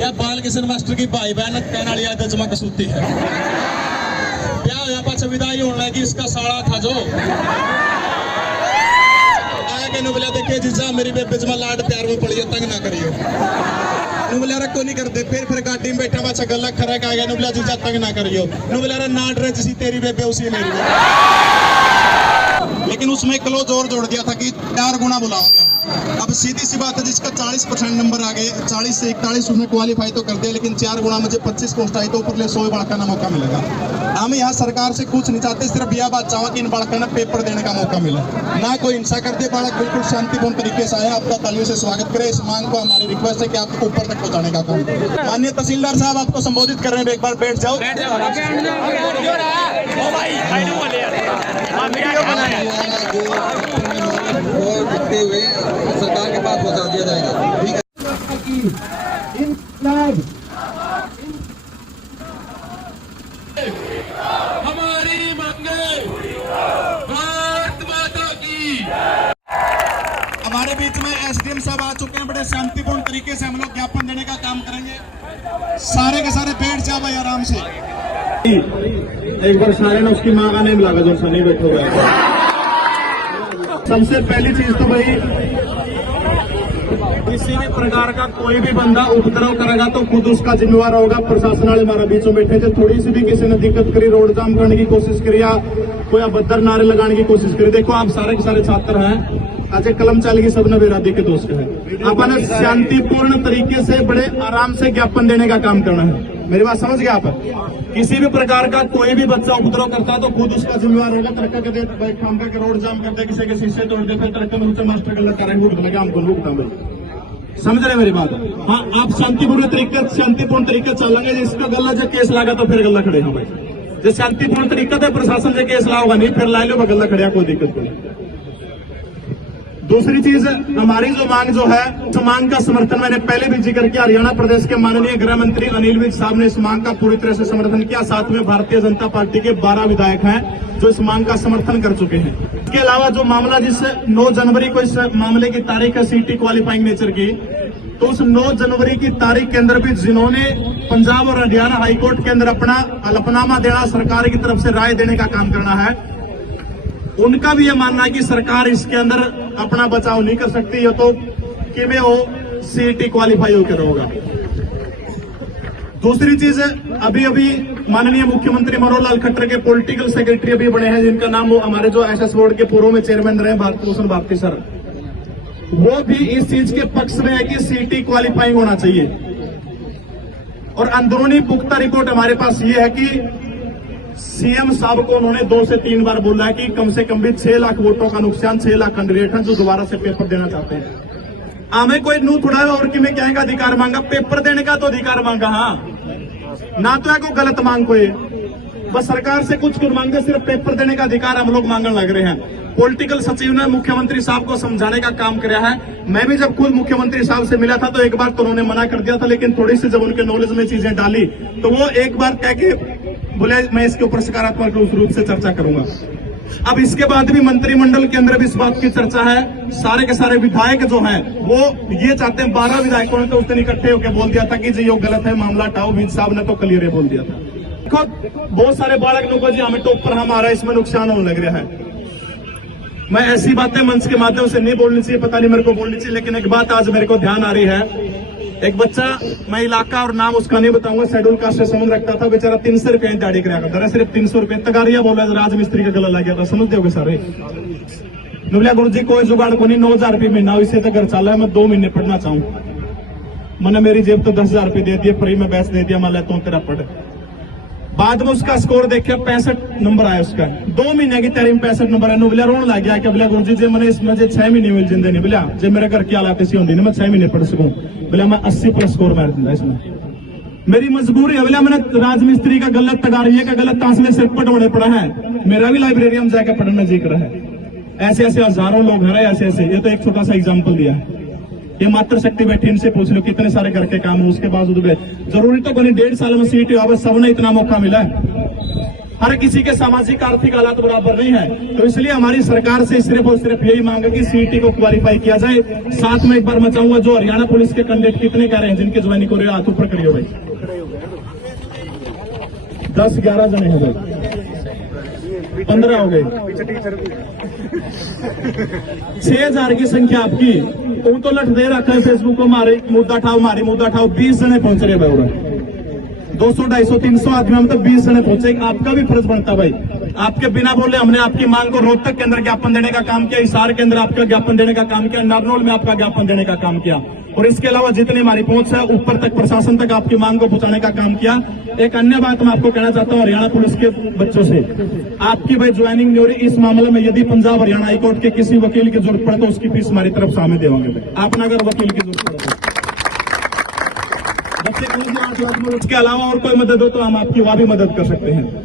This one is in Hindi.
या बाल किशन मास्टर की भाई बहन कहने वाली आदत जमा कसूती है। क्या होया पाछे विदाई होने लगी इसका साला था जो आगे नुबलिया देखे जीजा मेरी बेबे जमा लाड प्यार में पड़ी है तंग ना करियो। नुबलिया रखो नहीं करते फिर गाड़ी में बैठा पाछा गला खरा का गया नुबलिया जीजा तंग ना करियो। नुबलिया ना ड्रे जिसी तेरी बेबे उसी मेरी बेबे। लेकिन उसमें क्लोज और जोड़ दिया था कि 4 गुना बुलाओगे। अब सीधी सी बात है जिसका 40% नंबर आ गए 40 से 41 उसने क्वालिफाई तो कर दिया लेकिन 4 गुना मुझे 25 पोस्ट आई तो ऊपर ले 100 बड़का ना मौका मिलेगा। हम यहाँ सरकार से कुछ नहीं चाहते सिर्फ यह बात चाहो कि इन बड़का ना पेपर देने का मौका मिले ना कोई हिंसा कर दे। बालक बिल्कुल शांतिपूर्ण तरीके से आया आपका तालियों से स्वागत करें। इस मांग को हमारी रिक्वेस्ट है कि आपको ऊपर तक पहुँचाने का काम करें। माननीय तहसीलदार साहब आपको संबोधित कर रहे हैं एक बार बैठ जाओ। दिखते हुए सरकार के पास पहुंचा दिया जाएगा। ठीक है। हमारी मांगे भारत माता की। हमारे बीच में एसडीएम साहब आ चुके हैं। बड़े शांतिपूर्ण तरीके से हम लोग ज्ञापन देने का काम करेंगे। सारे के सारे बैठ जाओ भाई आराम से। एक बार सारे ने उसकी माँ का नेम लगा जो सनी बैठो गए। सबसे पहली चीज तो भाई किसी भी प्रकार का कोई भी बंदा उपद्रव करेगा तो खुद उसका जिम्मेवार होगा। प्रशासन वाले हमारा बीचों बैठे थे, थोड़ी सी भी किसी ने दिक्कत करी, रोड जाम करने की कोशिश करी या कोई अभद्र नारे लगाने की कोशिश करी, देखो आप सारे के सारे छात्र हैं, आज कलम चलेगी सबने बेरादी के दोस्त है। अपन शांतिपूर्ण तरीके से बड़े आराम से ज्ञापन देने का काम करना है। मेरी बात समझ गया आप? किसी भी प्रकार का कोई भी बच्चा उपद्रव करता है तो खुद उसका जिम्मेवार होगा। तरक्का के दे काम करके रोड जाम कर दे, किसी के शीशे तोड़ दे, फिर तरक्का में मास्टर गलत करेंगे उठ लगे हमको लूटता भाई। समझ रहे मेरी बात? हाँ, आप शांतिपूर्ण तरीके चलेंगे। जिसका गला जो केस लगा तो फिर गला खड़े हो भाई। जो शांतिपूर्ण तरीका से प्रशासन से केस लाओगा नहीं फिर ला लो गला खड़े, कोई दिक्कत नहीं। दूसरी चीज हमारी जो मांग है उस मांग का समर्थन मैंने पहले भी जिक्र किया। हरियाणा प्रदेश के माननीय गृह मंत्री अनिल विज साहब ने इस मांग का पूरी तरह से समर्थन किया। साथ में भारतीय जनता पार्टी के 12 विधायक हैं जो इस मांग का समर्थन कर चुके हैं। इसके अलावा जो मामला जिस 9 जनवरी को इस मामले की तारीख है सीटी क्वालिफाइंग नेचर की, तो उस 9 जनवरी की तारीख के अंदर भी जिन्होंने पंजाब और हरियाणा हाईकोर्ट के अंदर अपना हलफनामा देना, सरकार की तरफ से राय देने का काम करना है, उनका भी यह मानना है कि सरकार इसके अंदर अपना बचाव नहीं कर सकती। ये तो कि मैं वो सीटी क्वालिफाई होकर होगा। दूसरी चीज अभी माननीय मुख्यमंत्री मनोहर लाल खट्टर के पॉलिटिकल सेक्रेटरी अभी बने हैं जिनका नाम वो हमारे जो एसएस बोर्ड के पूर्व में चेयरमैन रहे भारत भारती सर, वो भी इस चीज के पक्ष में है कि सीटी क्वालिफाइंग होना चाहिए। और अंदरूनी पुख्ता रिपोर्ट हमारे पास ये है कि सीएम साहब को उन्होंने 2 से 3 बार बोला है कि कम से कम भी 6 लाख वोटों का नुकसान, 6 लाख कैंडिडेट हैं जो दोबारा से पेपर देना चाहते हैं। हमें कोई नू थोड़ा और कि मैं क्या का अधिकार मांगा, पेपर देने का तो अधिकार मांगा। हाँ, ना तो है कोई गलत मांग कोई, बस सरकार से कुछ मांगे, सिर्फ पेपर देने का अधिकार हम लोग मांगने लग रहे हैं। पॉलिटिकल सचिव ने मुख्यमंत्री साहब को समझाने का काम किया है। मैं भी जब खुद मुख्यमंत्री साहब से मिला था तो एक बार तो उन्होंने मना कर दिया था, लेकिन थोड़ी सी जब उनके नॉलेज में चीजें डाली तो वो एक बार कह के बोले मैं इसके ऊपर सकारात्मक रूप से चर्चा करूंगा। अब इसके बाद भी मंत्रिमंडल के अंदर भी इस बात की चर्चा है। सारे के सारे विधायक जो हैं वो ये चाहते हैं, 12 विधायकों ने तो उस दिन इकट्ठे होकर बोल दिया था कि जी ये गलत है, मामला हटाओ। विज साहब ने तो क्लियर बोल दिया था। देखो बहुत सारे बालक लोगों जी हमें टॉप पर हमारा इसमें नुकसान होने लग रहा है। मैं ऐसी बातें मंच के माध्यम से नहीं बोलनी चाहिए, पता नहीं मेरे को बोलनी चाहिए, लेकिन एक बात आज मेरे को ध्यान आ रही है। एक बच्चा, मैं इलाका और नाम उसका नहीं बताऊंगा, शेड्यूल कास्ट से संबंध रखता था, बेचारा 300 रुपये दाढ़ी कराया करता था, सिर्फ 300 रुपये। तगारिया बोला राजमिस्त्री का गला लग गया था, समझ दोगे सारे। नुबलिया गुरु जी कोई जुगाड़ को नहीं, 9,000 रुपये महीना इससे तक घर चला है। मैं 2 महीने पढ़ना चाहूँ, मैंने मेरी जेब तो 10,000 रुपये दे दिए, फ्री में बैच दे दिया, मैं लेता हूँ तेरा पढ़। बाद में उसका स्कोर देखिए 65 नंबर आया उसका, 2 महीने की तैयारी में 65 नंबर है। नुबलिया रोन लग गया कि बोला गुरु जी मैंने इसमें 6 महीने मिल जिंदे नहीं, बोला जब मेरे घर की हालात ऐसी होती नहीं मैं 6 महीने पढ़ सकूं, बोला मैं 80+ स्कोर मार दूंगा। इसमें मेरी मजबूरी है, बोला मैंने राजमिस्त्री का गलत, तगारिये का गलत, तांसले सिर पटोड़े पड़ा है। मेरा भी लाइब्रेरी में जाकर पढ़ना जिक्र है। ऐसे ऐसे हजारों लोग हैं, ऐसे ये तो एक छोटा सा एग्जाम्पल दिया है। ये मात्र शक्ति बैठी, इनसे पूछ लो कितने सारे घर के काम है, उसके बावजूद जरूरी तो कोई 1.5 साल में सीट हुआ, सबने इतना मौका मिला है। हर किसी के सामाजिक आर्थिक हालात बराबर नहीं है। तो इसलिए हमारी सरकार से सिर्फ और सिर्फ यही मांग है कि सीईटी को क्वालिफाई किया जाए। साथ में एक बार मैं चाहूंगा जो हरियाणा पुलिस के कैंडिडेट कितने कह रहे हैं जिनके ज्वाइनिंग हो रहे हो, हाथ ऊपर करिए भाई। 10-11 जने हैं भाई, 15 हो गए, 6000 की संख्या आपकी। तुम तो लट दे रखा है फेसबुक को, मारे मुद्दा ठाओ 20 जने पहुंच रहे भाई। 200, 250, 300 आदमी हम तो 20 जने पहुंचे। आपका भी फर्ज बनता भाई, आपके बिना बोले हमने आपकी मांग को रोहतक के अंदर ज्ञापन देने का काम किया, हिसार के अंदर आपका ज्ञापन देने का काम किया, नारनौल में आपका ज्ञापन देने का काम किया, और इसके अलावा जितनी हमारी पहुंच है ऊपर तक प्रशासन तक आपकी मांग को पहुंचाने का काम किया। एक अन्य बात मैं आपको कहना चाहता हूं हरियाणा पुलिस के बच्चों से, आपकी भाई ज्वाइनिंग नहीं हो रही, इस मामले में यदि पंजाब हरियाणा हाईकोर्ट के किसी वकील की जरूरत पड़े तो उसकी फीस हमारी तरफ से हमें देंगे। आपने अगर वकील की जरूरत पड़े बच्चे को, उसके अलावा और कोई मदद हो तो हम आपकी वहां भी मदद कर सकते हैं।